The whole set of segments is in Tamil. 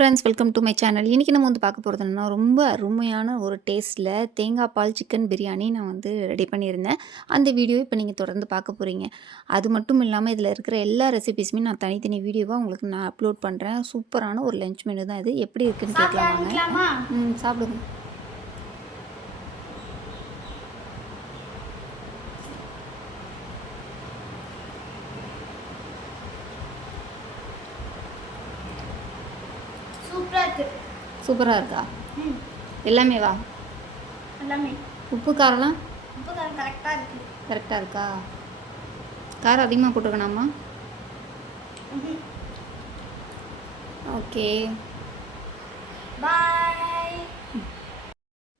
Friends welcome to my channel. இன்றைக்கி நம்ம வந்து பார்க்க போகிறது என்னன்னா, ரொம்ப அருமையான ஒரு டேஸ்ட்டில் தேங்காய் பால் சிக்கன் பிரியாணி நான் வந்து ரெடி பண்ணியிருந்தேன். அந்த வீடியோ இப்போ நீங்கள் தொடர்ந்து பார்க்க போகிறீங்க. அது மட்டும் இல்லாமல் இதில் இருக்கிற எல்லா ரெசிபீஸுமே நான் தனித்தனி வீடியோவாக உங்களுக்கு நான் அப்லோட் பண்ணுறேன். சூப்பரான ஒரு லஞ்ச் மெனு தான் இது. எப்படி இருக்குன்னு கேட்கலாம் வாங்க. சாப்பிடுங்க. சூப்பராக இருக்கா? எல்லாமே வா எல்லாமே. உப்பு காரம்லாம் உப்பு காரம் கரெக்டாக இருக்குது. கரெக்டாக இருக்கா? காரம் அதிகமாக போட்டுக்கணாமா? ஓகே, பாய்.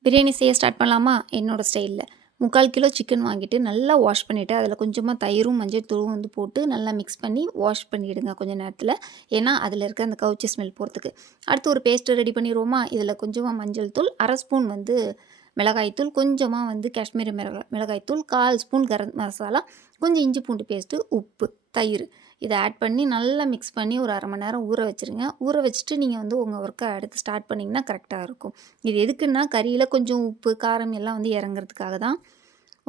பிரியாணி செய்ய ஸ்டார்ட் பண்ணலாமா? என்னோடய ஸ்டைலில் 3/4 கிலோ சிக்கன் வாங்கிட்டு நல்லா வாஷ் பண்ணிவிட்டு அதில் கொஞ்சமாக தயிரும் மஞ்சள் தூளும் வந்து போட்டு நல்லா மிக்ஸ் பண்ணி வாஷ் பண்ணிவிடுங்க கொஞ்சம் நேரத்தில். ஏன்னா அதில் இருக்க அந்த கவுச்சி ஸ்மெல் போகிறதுக்கு. அடுத்து ஒரு பேஸ்ட்டு ரெடி பண்ணிடுவோமா? இதில் கொஞ்சமாக மஞ்சள் தூள், 1/2 ஸ்பூன் வந்து மிளகாய்த்தூள், கொஞ்சமாக வந்து காஷ்மீரி மிளகாய்த்தூள், 1/4 ஸ்பூன் கரம் மசாலா, கொஞ்சம் இஞ்சி பூண்டு பேஸ்ட்டு, உப்பு, தயிர் இதை ஆட் பண்ணி நல்லா மிக்ஸ் பண்ணி ஒரு 1/2 மணி நேரம் ஊற வச்சுருங்க. ஊற வச்சுட்டு நீங்கள் வந்து உங்கள் ஒர்க்கை அடுத்து ஸ்டார்ட் பண்ணிங்கன்னா கரெக்டாக இருக்கும். இது எதுக்குன்னா கறியில் கொஞ்சம் உப்பு காரம் எல்லாம் வந்து இறங்குறதுக்காக தான்.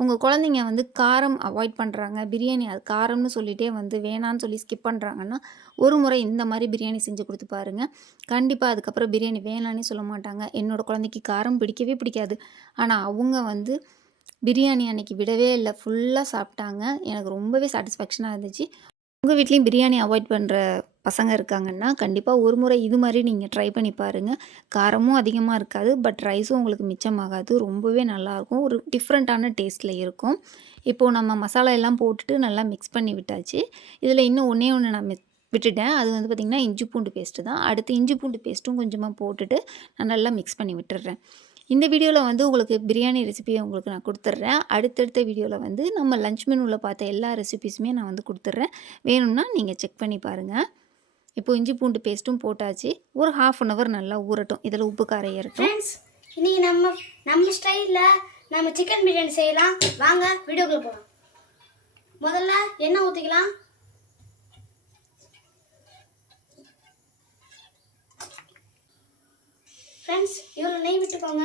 உங்கள் குழந்தைங்க வந்து காரம் அவாய்ட் பண்ணுறாங்க, பிரியாணி அது காரம்னு சொல்லிகிட்டே வந்து வேணான்னு சொல்லி ஸ்கிப் பண்ணுறாங்கன்னா, ஒரு முறை இந்த மாதிரி பிரியாணி செஞ்சு கொடுத்து பாருங்கள். கண்டிப்பாக அதுக்கப்புறம் பிரியாணி வேணான்னே சொல்ல மாட்டாங்க. என்னோடய குழந்தைக்கு காரம் பிடிக்கவே பிடிக்காது. ஆனால் அவங்க வந்து பிரியாணி அன்றைக்கி விடவே இல்லை, ஃபுல்லாக சாப்பிட்டாங்க. எனக்கு ரொம்பவே சாட்டிஸ்ஃபேக்ஷனாக இருந்துச்சு. உங்கள் வீட்லேயும் பிரியாணி அவாய்ட் பண்ணுற பசங்க இருக்காங்கன்னா, கண்டிப்பாக ஒரு முறை இது மாதிரி நீங்கள் ட்ரை பண்ணி பாருங்கள். காரமும் அதிகமாக இருக்காது, பட் ரைஸும் உங்களுக்கு மிச்சமாகாது. ரொம்பவே நல்லாயிருக்கும். ஒரு டிஃப்ரெண்ட்டான டேஸ்ட்டில் இருக்கும். இப்போது நம்ம மசாலா எல்லாம் போட்டுட்டு நல்லா மிக்ஸ் பண்ணி விட்டாச்சு. இதில் இன்னும் ஒன்றே ஒன்று நான் விட்டுட்டேன். அது வந்து பார்த்திங்கன்னா இஞ்சி பூண்டு பேஸ்ட்டு தான். அடுத்து இஞ்சி பூண்டு பேஸ்ட்டும் கொஞ்சமாக போட்டுட்டு நான் நல்லா மிக்ஸ் பண்ணி விட்டுடுறேன். இந்த வீடியோவில் வந்து உங்களுக்கு பிரியாணி ரெசிபியை உங்களுக்கு நான் கொடுத்துட்றேன். அடுத்தடுத்த வீடியோவில் வந்து நம்ம லஞ்ச் மெனுவில் பார்த்த எல்லா ரெசிபீஸுமே நான் வந்து கொடுத்துட்றேன். வேணும்னா நீங்கள் செக் பண்ணி பாருங்கள். இப்போது இஞ்சி பூண்டு பேஸ்ட்டும் போட்டாச்சு. ஒரு 1/2 அன் ஹவர் நல்லா ஊறட்டும். இதில் உப்பு காரம் ஏறட்டும். இன்றைக்கி நம்ம ஸ்டைலில் நம்ம சிக்கன் பிரியாணி செய்யலாம். வாங்க வீடியோக்குள்ளே போகலாம். முதல்ல எண்ணெய் ஊற்றிக்கலாம். ஃப்ரெண்ட்ஸ், இவ்வளோ நெய் விட்டுக்கோங்க.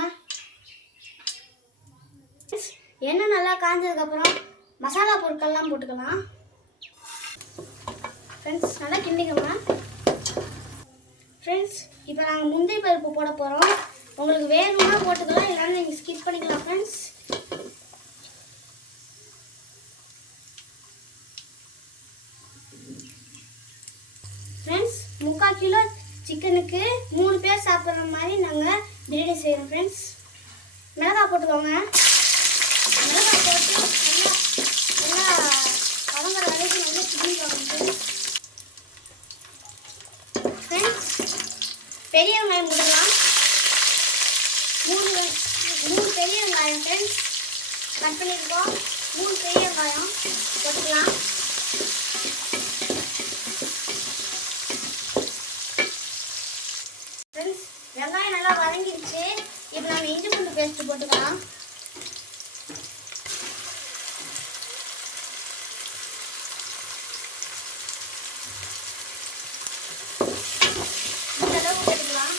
எண்ணெய் நல்லா காஞ்சதுக்கப்புறம் மசாலா பொருட்கள்லாம் போட்டுக்கலாம். ஃப்ரெண்ட்ஸ், நல்லா கிண்டிக்கோங்க. ஃப்ரெண்ட்ஸ், இப்போ நாங்கள் முந்திரி பருப்பு போட போகிறோம். உங்களுக்கு வேணும்னா போட்டுக்கலாம், இல்லைன்னா நீங்கள் ஸ்கிப் பண்ணிக்கலாம். ஃப்ரெண்ட்ஸ், ஃப்ரெண்ட்ஸ் 3/4 கிலோ சிக்கனுக்கு 3 பேர் சாப்பிட்ற மாதிரி நாங்கள் பிரியாணி செய்கிறோம். ஃப்ரெண்ட்ஸ், மிளகாய் போட்டுக்கோங்க. மிளகாய் போட்டு நல்லா வதங்குற வரைக்கும் நல்லா கிண்டிக்கோங்க. ஃப்ரெண்ட்ஸ், பெரிய வெங்காயம் போட்டுக்கலாம். 3 பெரிய வெங்காயம் ஃப்ரெண்ட்ஸ் கட் பண்ணியிருக்கோம். 3 பெரிய வெங்காயம் போட்டுக்கலாம். ஃப்ரெண்ட்ஸ், வெங்காயம் நல்லா வதங்கிடுச்சு. இப்போ நம்ம இஞ்சி பூண்டு பேஸ்ட்டு போட்டுக்கலாம். இந்த அளவு போட்டுக்கலாம்.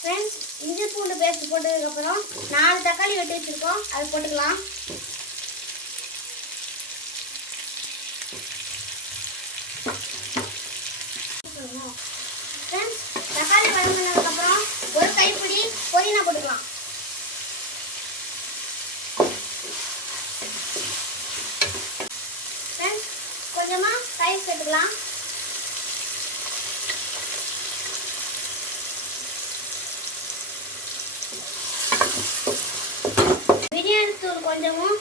ஃப்ரெண்ட்ஸ், இஞ்சி பூண்டு பேஸ்ட் போட்டதுக்கப்புறம் 4 தக்காளி வெட்டி வச்சுருக்கோம், அது போட்டுக்கலாம். ஃப்ரெண்ட்ஸ், தக்காளி வதங்கினதுக்கப்புறம் ஒரு கைப்பிடி புதினா போட்டுக்கலாம். ஃப்ரெண்ட்ஸ், கொஞ்சமாக தயிர் சேர்த்துக்கலாம். பிரியாணி தூள் கொஞ்சமும்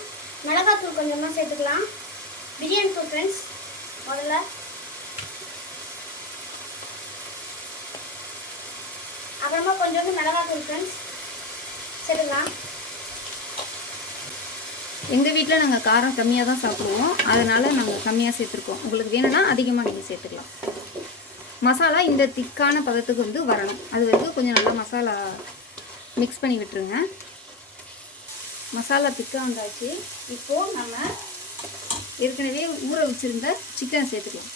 மிளகாய் தூள் கொஞ்சமாக சேர்த்துக்கலாம். பிரியாணி தூள் ஃப்ரெண்ட்ஸ் முதல்ல. அப்புறமா கொஞ்சோண்டு மிளகாய் தூள் ஃப்ரெண்ட்ஸ் சேர்த்துக்கலாம். எங்கள் வீட்டில் நாங்கள் காரம் கம்மியாக தான் சாப்பிடுவோம், அதனால் நாங்கள் கம்மியாக சேர்த்துருக்கோம். உங்களுக்கு வேணும்னா அதிகமாக நீங்கள் சேர்த்துக்கலாம். மசாலா இந்த திக்கான பதத்துக்கு வந்து வரணும். அது வந்து கொஞ்சம் நல்லா மசாலா மிக்ஸ் பண்ணி விட்டுருங்க. மசாலா திக்காக வந்தாச்சு. இப்போது நம்ம ஏற்கனவே ஊற வச்சுருந்த சிக்கனை சேர்த்துக்கலாம்.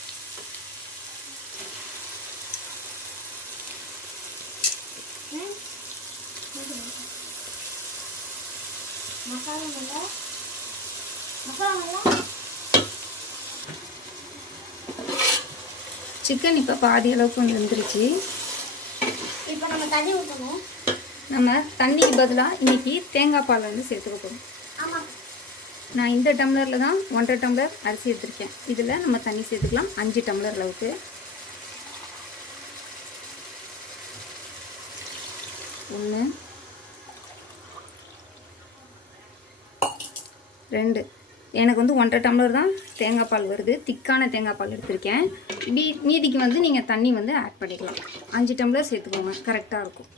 மசாலா நல்லா மசாலா நல்லா சிக்கன் இப்போ பாதி அளவுக்கு வந்து வந்துருச்சு. இப்போ நம்ம தண்ணி ஊற்றணும். நம்ம தண்ணிக்கு பதிலாக இன்றைக்கி தேங்காய் பால் வந்து சேர்த்துக்க போகிறோம். ஆமாம், நான் இந்த டம்ளரில் தான் 1.5 டம்ளர் அரிசி எடுத்திருக்கேன். இதில் நம்ம தண்ணி சேர்த்துக்கலாம் 5 டம்ளர் அளவுக்கு. 1 2 எனக்கு வந்து 1.5 டம்ளர் தான் தேங்காய் பால் வருது. திக்கான தேங்காய் பால் எடுத்திருக்கேன். மீதிக்கு வந்து நீங்கள் தண்ணி வந்து ஆட் பண்ணிக்கலாம். 5 டம்ளர் சேர்த்துக்கோங்க, கரெக்டாக இருக்கும்.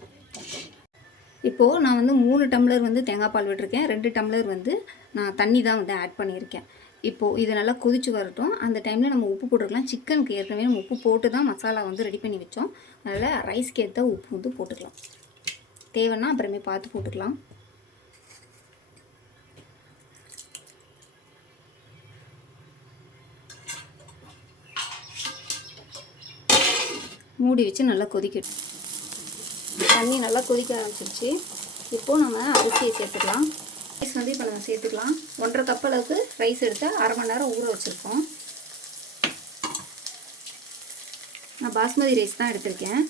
இப்போது நான் வந்து 3 டம்ளர் வந்து தேங்காய் பால் விட்டுருக்கேன். 2 டம்ளர் வந்து நான் தண்ணி தான் வந்து ஆட் பண்ணியிருக்கேன். இப்போது இது நல்லா கொதிச்சு வரட்டும். அந்த டைமில் நம்ம உப்பு போட்டுக்கலாம். சிக்கனுக்கு ஏற்கனவே நம்ம உப்பு போட்டு தான் மசாலா வந்து ரெடி பண்ணி வச்சோம். அதனால் ரைஸ்க்கு ஏற்ற உப்பு வந்து போட்டுக்கலாம். தேவைன்னா அப்புறமே பார்த்து போட்டுக்கலாம். மூடி வச்சு நல்லா கொதிக்கட்டும். தண்ணி நல்லா கொதிக்க ஆரம்பிச்சிருச்சு. இப்போது நம்ம அரிசியை சேர்த்துக்கலாம். ரைஸ் வந்து இப்போ நம்ம சேர்த்துக்கலாம். 1.5 கப் அளவுக்கு ரைஸ் எடுத்து 1/2 மணி நேரம் ஊற வச்சுருக்கோம். நான் பாஸ்மதி ரைஸ் தான் எடுத்திருக்கேன்.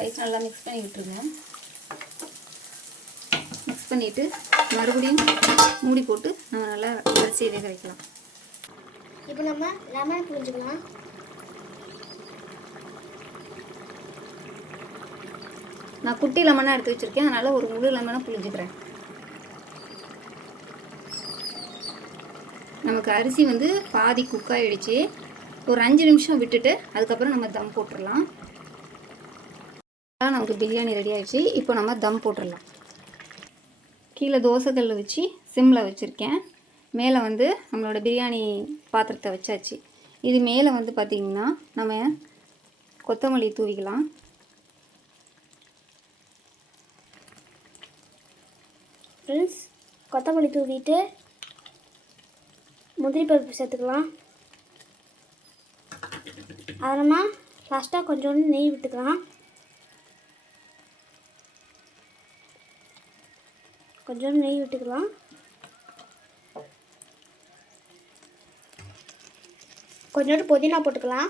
ரைஸ் நல்லா மிக்ஸ் பண்ணி விட்டுருங்க. மிக்ஸ் பண்ணிவிட்டு மறுபடியும் மூடி போட்டு நம்ம நல்லா அரிசியை வேக வைக்கலாம். இப்போ நம்ம லெமன் புரிஞ்சுக்கலாம். நான் குட்டி லெமனாக எடுத்து வச்சுருக்கேன். அதனால் ஒரு முழு லெமனாக புழிஞ்சுக்கிறேன். நமக்கு அரிசி வந்து பாதி குக் ஆகிடுச்சு. ஒரு 5 நிமிஷம் விட்டுட்டு அதுக்கப்புறம் நம்ம தம் போட்டுடலாம். நமக்கு பிரியாணி ரெடி ஆகிடுச்சு. இப்போ நம்ம தம் போட்டுடலாம். கீழே தோசைக்கல்ல வச்சு சிம்மில் வச்சுருக்கேன். மேலே வந்து நம்மளோட பிரியாணி பாத்திரத்தை வச்சாச்சு. இது மேலே வந்து பார்த்திங்கன்னா நம்ம கொத்தமல்லி தூவிக்கலாம். ஃப்ரெண்ட்ஸ், கொத்தமல்லி தூவிட்டு முந்திரி பருப்பு சேர்த்துக்கலாம். அப்புறமா லாஸ்ட்டாக கொஞ்சோண்டு நெய் விட்டுக்கலாம். கொஞ்சோண்டு நெய் விட்டுக்கலாம். கொஞ்சோண்டு புதினா போட்டுக்கலாம்.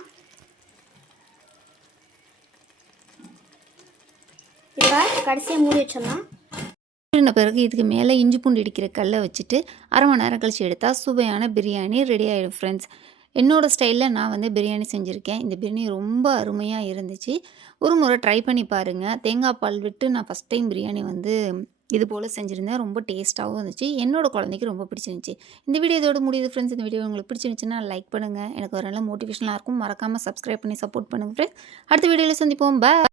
இப்போ கடைசியாக மூடி வச்சிடலாம். பிறகு இதுக்கு மேலே இஞ்சி பூண்டு இடிக்கிற கல்லை வச்சுட்டு 1/2 மணி நேரம் கழிச்சு எடுத்தால் சுவையான பிரியாணி ரெடி ஆகிடும். ஃப்ரெண்ட்ஸ், என்னோடய ஸ்டைலில் நான் வந்து பிரியாணி செஞ்சுருக்கேன். இந்த பிரியாணி ரொம்ப அருமையாக இருந்துச்சு. ஒரு முறை ட்ரை பண்ணி பாருங்கள். தேங்காய் பால் விட்டு நான் ஃபஸ்ட் டைம் பிரியாணி வந்து இது போல் செஞ்சுருந்தேன். ரொம்ப டேஸ்ட்டாகவும் இருந்துச்சு. என்னோடய குழந்தைக்கு ரொம்ப பிடிச்சிருந்துச்சி. இந்த வீடியோ இதோட முடியுது ஃப்ரெண்ட்ஸ். இந்த வீடியோ உங்களுக்கு பிடிச்சிருந்துச்சுன்னா லைக் பண்ணுங்கள். எனக்கு ஒரு நல்ல மோட்டிவேஷனாக இருக்கும். மறக்காமல் சப்ஸ்கிரைப் பண்ணி சப்போர்ட் பண்ணுங்கள் ஃப்ரெண்ட்ஸ். அடுத்த வீடியோவில் சந்திப்போம். பாய்.